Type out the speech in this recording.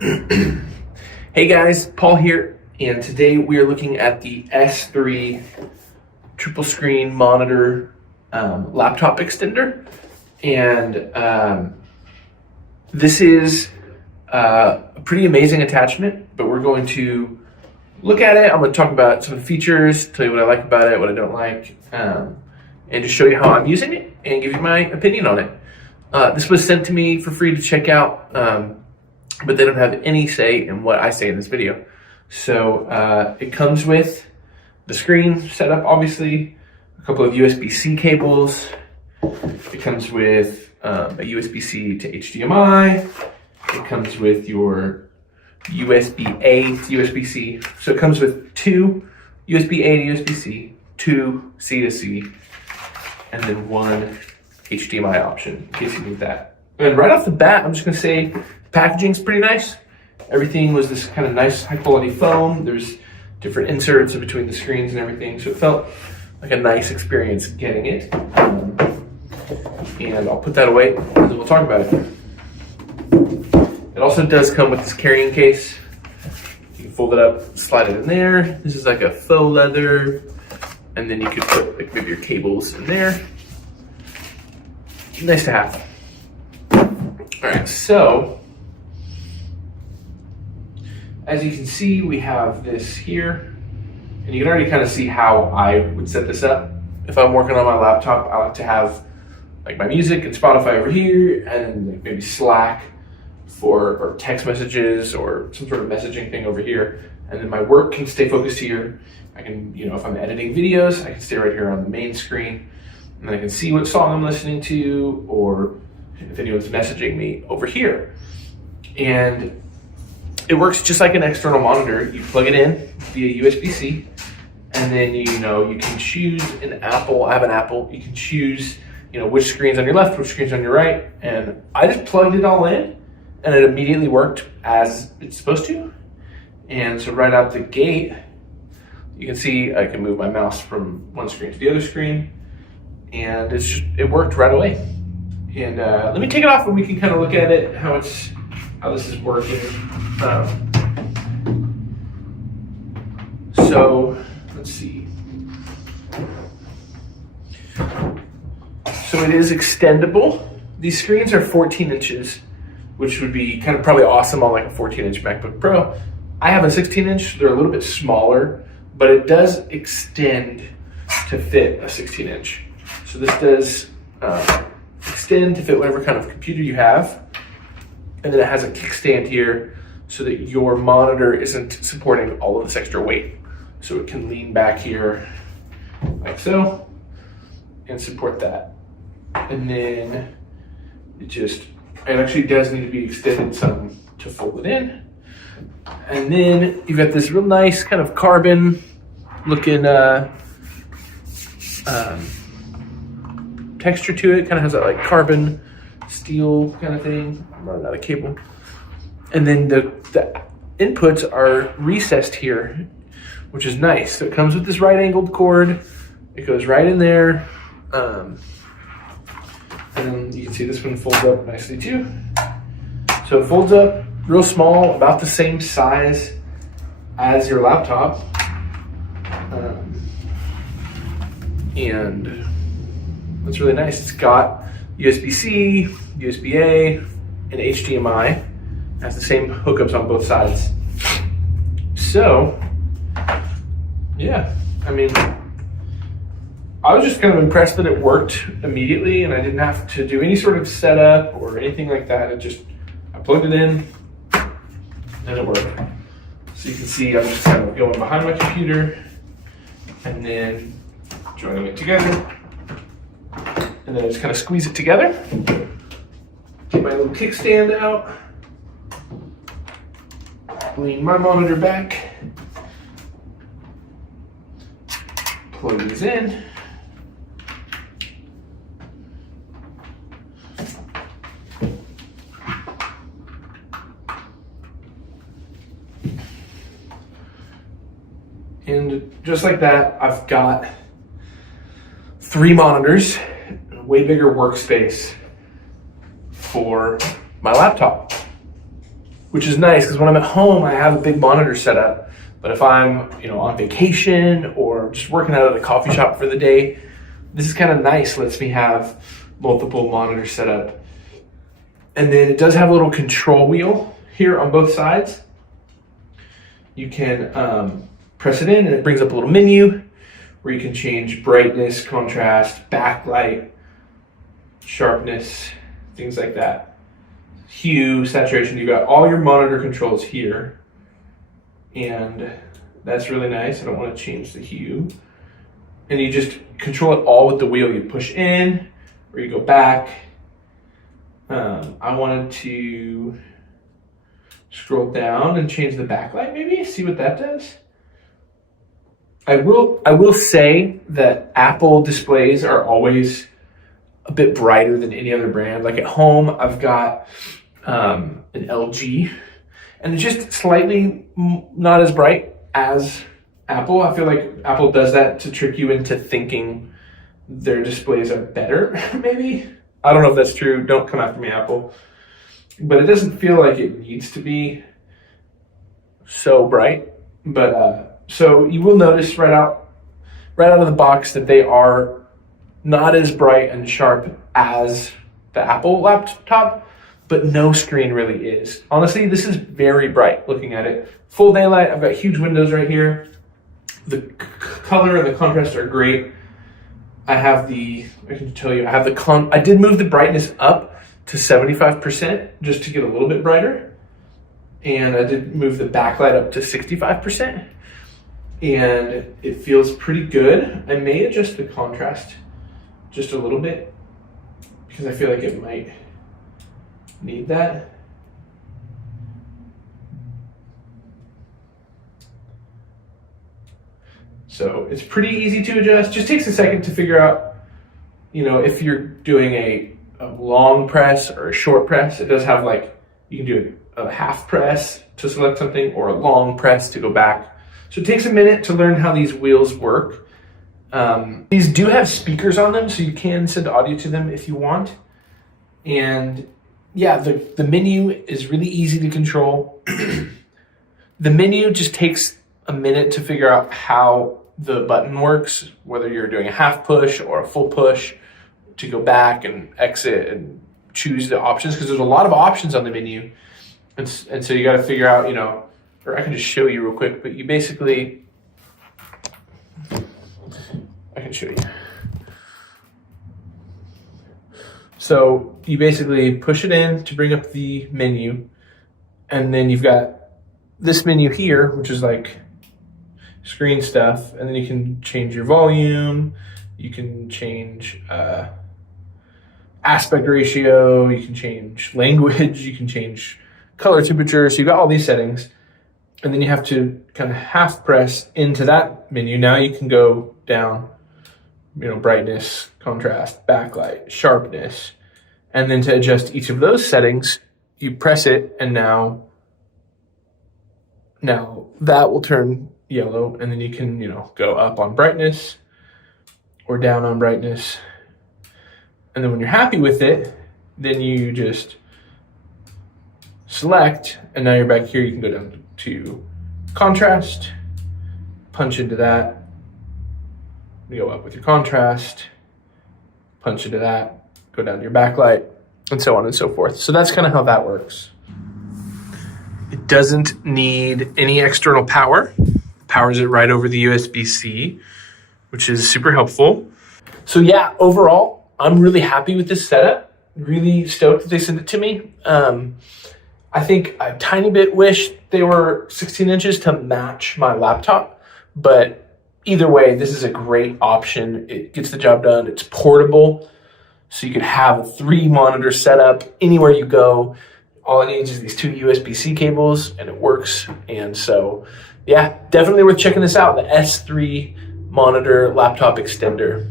Hey guys, Paul here, and today we are looking at the S3 triple screen monitor laptop extender. And this is a pretty amazing attachment, but we're going to look at it. I'm going to talk about some of the features, tell you what I like about it, what I don't like, and just show you how I'm using it and give you my opinion on it. This was sent to me for free to check out, but they don't have any say in what I say in this video. So it comes with the screen setup, obviously, a couple of USB-C cables. It comes with a USB-C to HDMI. It comes with your USB-A to USB-C. So it comes with two USB-A to USB-C, two C to C, and then one HDMI option in case you need that. And right off the bat, I'm just gonna say the packaging's pretty nice. Everything was this kind of nice high quality foam. There's different inserts in between the screens and everything. So it felt like a nice experience getting it. And I'll put that away and then we'll talk about it. It also does come with this carrying case. You can fold it up, slide it in there. This is like a faux leather. And then you could put like maybe your cables in there. Nice to have. All right, so as you can see, we have this here, and you can already kind of see how I would set this up. If I'm working on my laptop, I like to have like my music and Spotify over here, and then like maybe Slack or text messages or some sort of messaging thing over here, and then my work can stay focused here. I can, if I'm editing videos, I can stay right here on the main screen, and then I can see what song I'm listening to, or if anyone's messaging me over here. And it works just like an external monitor. You plug it in via USB-C, and then you can choose an Apple. I have an Apple. You can choose which screen's on your left, which screen's on your right. And I just plugged it all in, and it immediately worked as it's supposed to. And so right out the gate, you can see I can move my mouse from one screen to the other screen, and it worked right away. And let me take it off and we can kind of look at it, how this is working. So let's see. So it is extendable. These screens are 14 inches, which would be kind of probably awesome on like a 14-inch MacBook Pro. I have a 16-inch, they're a little bit smaller, but it does extend to fit a 16-inch. So this does extend to fit whatever kind of computer you have. And then it has a kickstand here so that your monitor isn't supporting all of this extra weight. So it can lean back here like so and support that. And then it actually does need to be extended some to fold it in. And then you've got this real nice kind of carbon looking texture to it. Kind of has that like carbon steel kind of thing. I'm running out of cable. And then the inputs are recessed here, which is nice. So it comes with this right angled cord. It goes right in there. And then you can see this one folds up nicely too. So it folds up real small, about the same size as your laptop. And that's really nice. It's got USB-C, USB-A, and HDMI. It has the same hookups on both sides. So, yeah, I mean, I was just kind of impressed that it worked immediately and I didn't have to do any sort of setup or anything like that. I plugged it in and it worked. So you can see I'm just kind of going behind my computer and then joining it together. And then I just kind of squeeze it together. Get my little kickstand out. Lean my monitor back. Plug these in. And just like that, I've got 3 monitors, a way bigger workspace for my laptop. which is nice because when I'm at home, I have a big monitor set up. But if I'm, on vacation or just working out at a coffee shop for the day, this is kind of nice. Lets me have multiple monitors set up. And then it does have a little control wheel here on both sides. You can press it in and it brings up a little menu where you can change brightness, contrast, backlight, sharpness, things like that. Hue, saturation, you got all your monitor controls here. And that's really nice. I don't want to change the hue. And you just control it all with the wheel. You push in or you go back. I wanted to scroll down and change the backlight maybe, see what that does. I will say that Apple displays are always a bit brighter than any other brand. Like at home, I've got an LG, and it's just slightly not as bright as Apple. I feel like Apple does that to trick you into thinking their displays are better, maybe. I don't know if that's true. Don't come after me, Apple. But it doesn't feel like it needs to be so bright. But so you will notice right out of the box that they are not as bright and sharp as the Apple laptop, but no screen really is. Honestly, this is very bright looking at it. Full daylight, I've got huge windows right here. The color and the contrast are great. I did move the brightness up to 75% just to get a little bit brighter. And I did move the backlight up to 65%. And it feels pretty good. I may adjust the contrast just a little bit because I feel like it might need that. So it's pretty easy to adjust. Just takes a second to figure out, if you're doing a long press or a short press. It does have you can do a half press to select something or a long press to go back. So it takes a minute to learn how these wheels work. These do have speakers on them, so you can send audio to them if you want. And yeah, the menu is really easy to control. The menu just takes a minute to figure out how the button works, whether you're doing a half push or a full push to go back and exit and choose the options, because there's a lot of options on the menu. And so you got to figure out, or I can just show you real quick, but you basically, I can show you. So you basically push it in to bring up the menu, and then you've got this menu here, which is like screen stuff, and then you can change your volume, you can change aspect ratio, you can change language, you can change color temperature. So you've got all these settings, and then you have to kind of half press into that menu. Now you can go down, brightness, contrast, backlight, sharpness, and then to adjust each of those settings, you press it, and now that will turn yellow, and then you can, go up on brightness or down on brightness. And then when you're happy with it, then you just select, and now you're back here. You can go down to contrast, punch into that, you go up with your contrast, punch into that, go down to your backlight, and so on and so forth. So that's kind of how that works. It doesn't need any external power. Powers it right over the USB-C, which is super helpful. So yeah, overall, I'm really happy with this setup. Really stoked that they sent it to me. I think a tiny bit wish they were 16 inches to match my laptop, but either way, this is a great option. It gets the job done. It's portable, so you could have a 3-monitor setup anywhere you go. All it needs is these 2 USB-C cables, and it works. And so, yeah, definitely worth checking this out, the S3 monitor laptop extender.